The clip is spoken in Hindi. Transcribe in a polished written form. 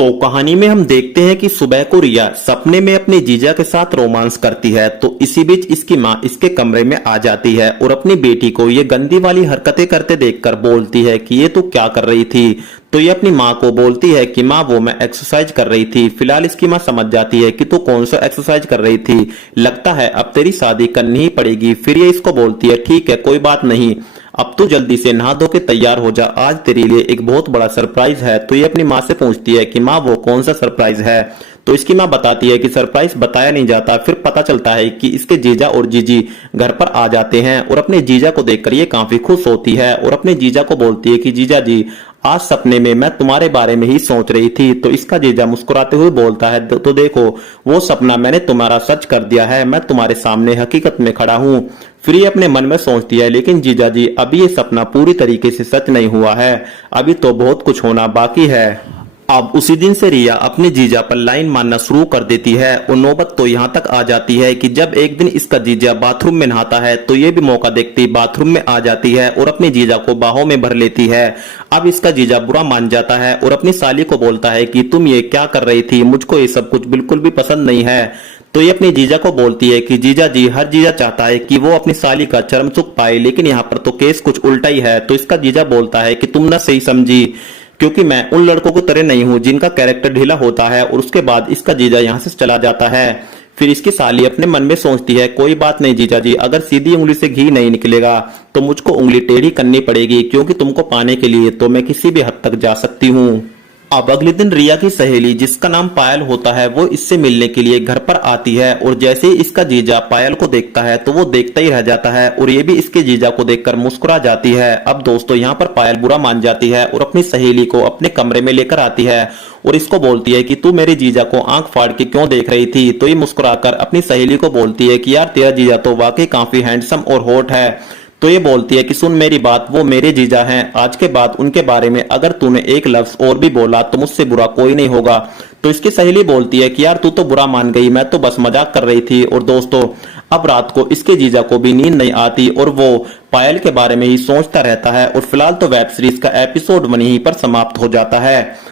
तो कहानी में हम देखते हैं कि सुबह को रिया सपने में अपने जीजा के साथ रोमांस करती है। तो इसी बीच इसकी माँ इसके कमरे में आ जाती है और अपनी बेटी को ये गंदी वाली हरकतें करते देखकर बोलती है कि ये तू क्या कर रही थी। तो ये अपनी माँ को बोलती है कि माँ वो मैं एक्सरसाइज कर रही थी। फिलहाल इसकी माँ समझ जाती है कि तू कौन सा एक्सरसाइज कर रही थी, लगता है अब तेरी शादी करनी ही पड़ेगी। फिर ये इसको बोलती है ठीक है कोई बात नहीं, अब तू जल्दी से नहा धो के तैयार हो जा, आज तेरे लिए एक बहुत बड़ा सरप्राइज है। तो ये अपनी माँ से पूछती है कि माँ वो कौन सा सरप्राइज है। तो इसकी माँ बताती है कि सरप्राइज बताया नहीं जाता। फिर पता चलता है कि इसके जीजा और जीजी घर पर आ जाते हैं और अपने जीजा को देखकर ये काफी खुश होती है और अपने जीजा को बोलती है कि जीजा जी आज सपने में मैं तुम्हारे बारे में ही सोच रही थी। तो इसका जीजा मुस्कुराते हुए बोलता है तो देखो वो सपना मैंने तुम्हारा सच कर दिया है, मैं तुम्हारे सामने हकीकत में खड़ा हूँ। फिर ये अपने मन में सोचती है लेकिन जीजा जी अभी ये सपना पूरी तरीके से सच नहीं हुआ है, अभी तो बहुत कुछ होना बाकी है। अब उसी दिन से रिया अपने जीजा पर लाइन मारना शुरू कर देती है और नौबत तो यहाँ तक आ जाती है कि जब एक दिन इसका जीजा बाथरूम में नहाता है तो ये भी मौका देखती बाथरूम में आ जाती है और अपने जीजा को बाहों में भर लेती है। अब इसका जीजा बुरा मान जाता है और अपनी साली को बोलता है कि तुम ये क्या कर रही थी, मुझको ये सब कुछ बिल्कुल भी पसंद नहीं है। तो ये अपने जीजा को बोलती है कि जीजा जी हर जीजा चाहता है कि वो अपनी साली का चरम सुख पाए, लेकिन यहाँ पर तो केस कुछ उल्टा ही है। तो इसका जीजा बोलता है कि तुम ना सही समझी, क्योंकि मैं उन लड़कों की तरह नहीं हूं जिनका कैरेक्टर ढीला होता है। और उसके बाद इसका जीजा यहाँ से चला जाता है। फिर इसकी साली अपने मन में सोचती है कोई बात नहीं जीजा जी, अगर सीधी उंगली से घी नहीं निकलेगा तो मुझको उंगली टेढ़ी करनी पड़ेगी, क्योंकि तुमको पाने के लिए तो मैं किसी भी हद तक जा सकती हूँ। अब अगले दिन रिया की सहेली जिसका नाम पायल होता है वो इससे मिलने के लिए घर पर आती है और जैसे ही इसका जीजा पायल को देखता है तो वो देखता ही रह जाता है और ये भी इसके जीजा को देखकर मुस्कुरा जाती है। अब दोस्तों यहाँ पर पायल बुरा मान जाती है और अपनी सहेली को अपने कमरे में लेकर आती है और इसको बोलती है कि तू मेरे जीजा को आंख फाड़ के क्यों देख रही थी। तो ये मुस्कुराकर अपनी सहेली को बोलती है कि यार तेरा जीजा तो वाकई काफी हैंडसम और हॉट है। तो ये बोलती है कि सुन मेरी बात, वो मेरे जीजा हैं, आज के बाद उनके बारे में अगर तूने एक लफ्ज और भी बोला तो मुझसे बुरा कोई नहीं होगा। तो इसकी सहेली बोलती है कि यार तू तो बुरा मान गई, मैं तो बस मजाक कर रही थी। और दोस्तों अब रात को इसके जीजा को भी नींद नहीं आती और वो पायल के बारे में ही सोचता रहता है। और फिलहाल तो वेब सीरीज का एपिसोड 1 यहीं पर समाप्त हो जाता है।